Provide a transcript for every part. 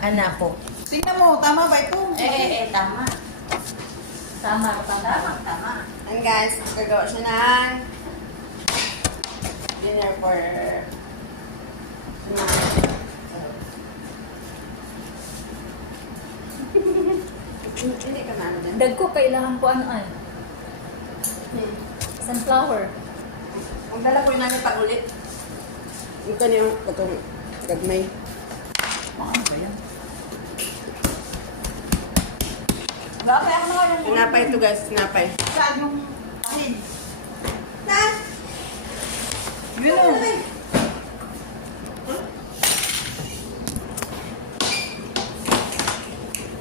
Anak ko. Tingnan mo, tama ba ito? Tama. Tama. And guys, gagawa siya ng dinner for hindi ka maano din. Dag ko, kailangan ko ano. Sunflower. Ang dala ko yung namin pag-ulit. Ito niyo, itong gagmay. Ano ba yan? Bakit ako naman yung... Tinapay ito guys, tinapay. Saan yung ahin? Saan? Yun o.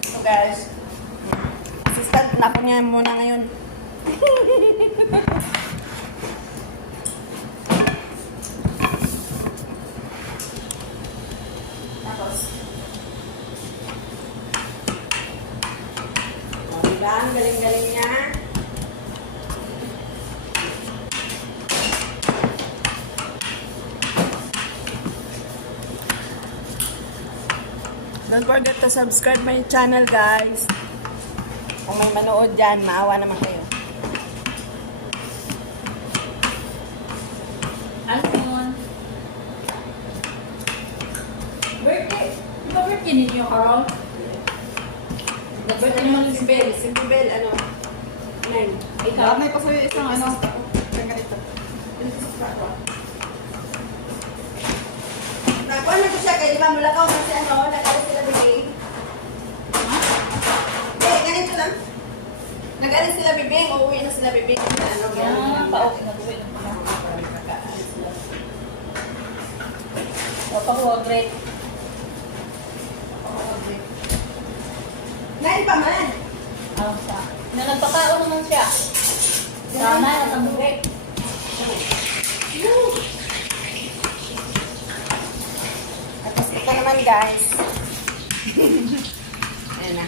So guys, assistant, tinapon niya muna ngayon. Tapos, diba? Ang galing-galing niya. Don't forget to subscribe my channel, guys. Kung may manood dyan, maawa naman kayo. Ano yun? Birthday. Di ba birthday ninyo, Carol? Birthday naman si Bel. Si Bel, ano? Nine. Ikaw? May pa sa'yo isang ano. Isang ganito. Nakuha na ko siya kay di ba mulakaw man si ano, nag-alis sila bibing. Ganito lang. Nag-alis sila bibing, uuwi na sila bibing. Ano, Yan, pa-okay na buhay ng pala. Papakuha, great. Nine pa man. Sa. Na nagpakaon naman siya. Sana, ang great. Tapos ito naman guys. Ayan na.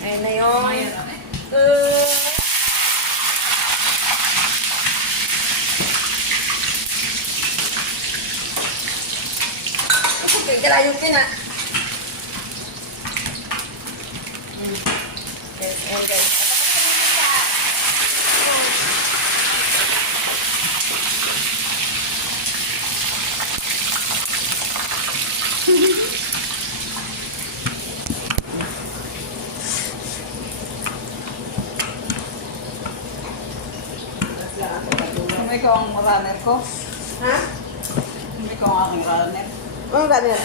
Ayan na yung... Okay, kalayong na. Yes, and guys. Kung ikaw ang runner ko. Ha? Kung ikaw ang aking runner. Ano ba niya?